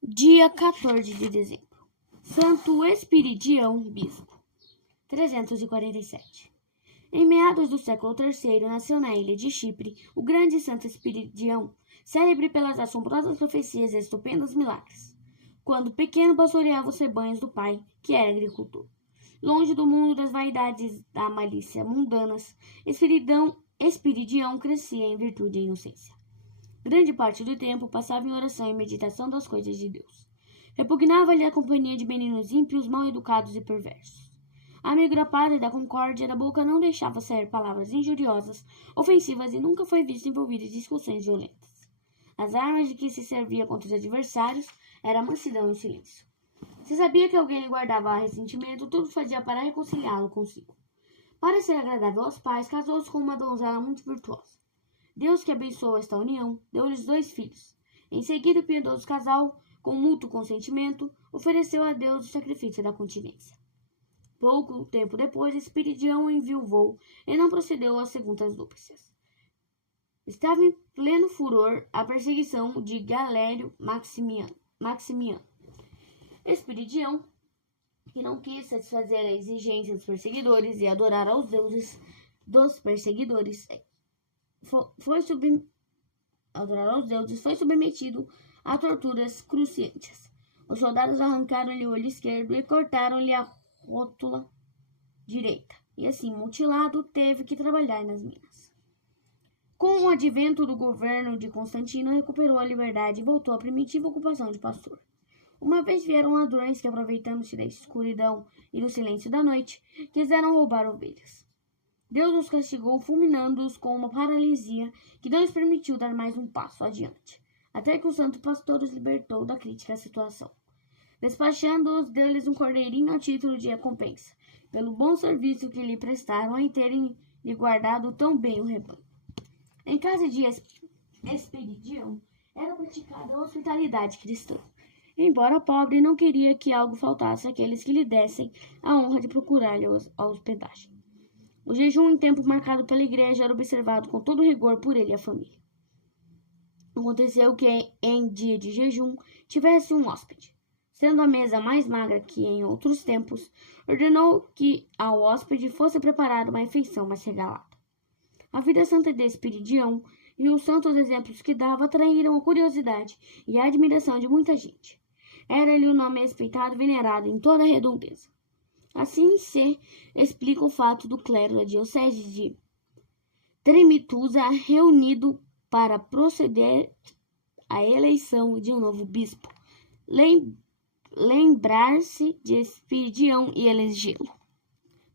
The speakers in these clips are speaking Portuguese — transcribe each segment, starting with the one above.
Dia 14 de dezembro. Santo Espiridião, Bispo. 347. Em meados do século III, nasceu na ilha de Chipre o grande Santo Espiridião, célebre pelas assombrosas profecias e estupendos milagres. Quando pequeno, pastoreava os rebanhos do pai, que era agricultor. Longe do mundo das vaidades da malícia mundanas, Espiridião crescia em virtude e inocência. Grande parte do tempo passava em oração e meditação das coisas de Deus. Repugnava-lhe a companhia de meninos ímpios, mal-educados e perversos. Amigo da paz e da concórdia, da boca não deixava sair palavras injuriosas, ofensivas e nunca foi visto envolvido em discussões violentas. As armas de que se servia contra os adversários era a mansidão e o silêncio. Se sabia que alguém lhe guardava ressentimento, tudo fazia para reconciliá-lo consigo. Para ser agradável aos pais, casou-se com uma donzela muito virtuosa. Deus, que abençoou esta união, deu-lhes 2 filhos. Em seguida, o piedoso casal, com mútuo consentimento, ofereceu a Deus o sacrifício da continência. Pouco tempo depois, Espiridião enviuvou e não procedeu às segundas núpcias. Estava em pleno furor a perseguição de Galério Maximiano. Espiridião, que não quis satisfazer a exigência dos perseguidores e adorar aos deuses dos perseguidores, foi submetido a torturas cruciantes. Os soldados arrancaram-lhe o olho esquerdo e cortaram-lhe a rótula direita, e assim, mutilado, teve que trabalhar nas minas. Com o advento do governo de Constantino, recuperou a liberdade e voltou à primitiva ocupação de pastor. Uma vez vieram ladrões que, aproveitando-se da escuridão e do silêncio da noite, quiseram roubar ovelhas. Deus os castigou, fulminando-os com uma paralisia que não lhes permitiu dar mais um passo adiante, até que o santo pastor os libertou da crítica situação. Despachando-os, deu-lhes um cordeirinho a título de recompensa, pelo bom serviço que lhe prestaram em terem lhe guardado tão bem o rebanho. Em casa de Espiridião, era praticada a hospitalidade cristã. Embora pobre, não queria que algo faltasse àqueles que lhe dessem a honra de procurar-lhe a hospedagem. O jejum, em tempo marcado pela igreja, era observado com todo rigor por ele e a família. Aconteceu que, em dia de jejum, tivesse um hóspede. Sendo a mesa mais magra que em outros tempos, ordenou que ao hóspede fosse preparada uma refeição mais regalada. A vida santa de Espiridião e os santos exemplos que dava atraíram a curiosidade e a admiração de muita gente. Era-lhe um nome respeitado e venerado em toda a redondeza. Assim se explica o fato do clero da diocese de Tremitusa reunido para proceder à eleição de um novo bispo, lembrar-se de Espiridião e elegê-lo.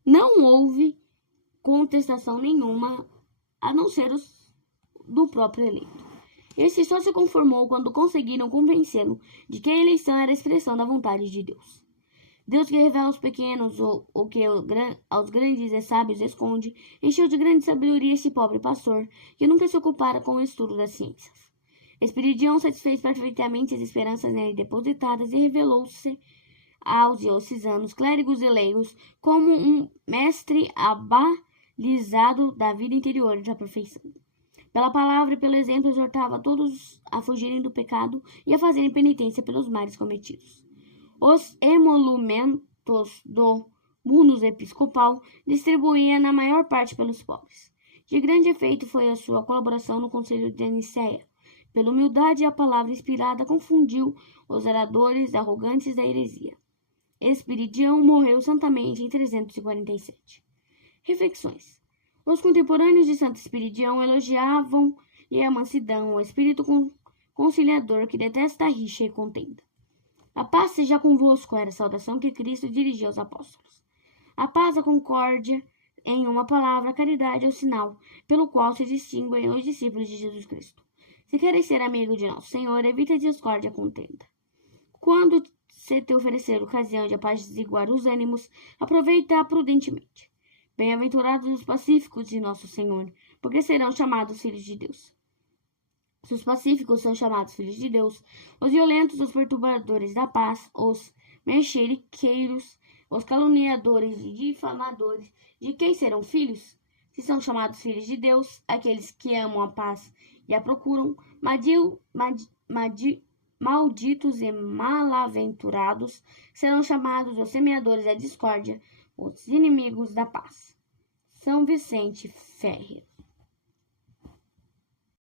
Não houve contestação nenhuma, a não ser do próprio eleito. Este só se conformou quando conseguiram convencê-lo de que a eleição era a expressão da vontade de Deus. Deus, que revela aos pequenos o que aos grandes e sábios esconde, encheu de grande sabedoria este pobre pastor, que nunca se ocupara com o estudo das ciências. Espiridião satisfez perfeitamente as esperanças nele depositadas e revelou-se aos diocesanos, clérigos e leigos como um mestre abalizado da vida interior e da perfeição. Pela palavra e pelo exemplo, exortava todos a fugirem do pecado e a fazerem penitência pelos males cometidos. Os emolumentos do munus episcopal distribuía na maior parte pelos pobres. De grande efeito foi a sua colaboração no Conselho de Nicéia. Pela humildade e a palavra inspirada, confundiu os oradores arrogantes da heresia. Espiridião morreu santamente em 347. Reflexões. Os contemporâneos de Santo Espiridião elogiavam-lhe a mansidão, o espírito conciliador que detesta a rixa e contenda. A paz seja convosco, era a saudação que Cristo dirigiu aos apóstolos. A paz, a concórdia, em uma palavra, a caridade é o sinal pelo qual se distinguem os discípulos de Jesus Cristo. Se queres ser amigo de nosso Senhor, evita a discórdia e a contenda. Quando se te oferecer ocasião de apaziguar os ânimos, aproveita-a prudentemente. Bem-aventurados os pacíficos de nosso Senhor, porque serão chamados filhos de Deus. Se os pacíficos são chamados filhos de Deus, os violentos, os perturbadores da paz, os mexeriqueiros, os caluniadores e difamadores, de quem serão filhos? Se são chamados filhos de Deus, aqueles que amam a paz e a procuram, malditos e malaventurados serão chamados os semeadores da discórdia, os inimigos da paz. São Vicente Ferrer.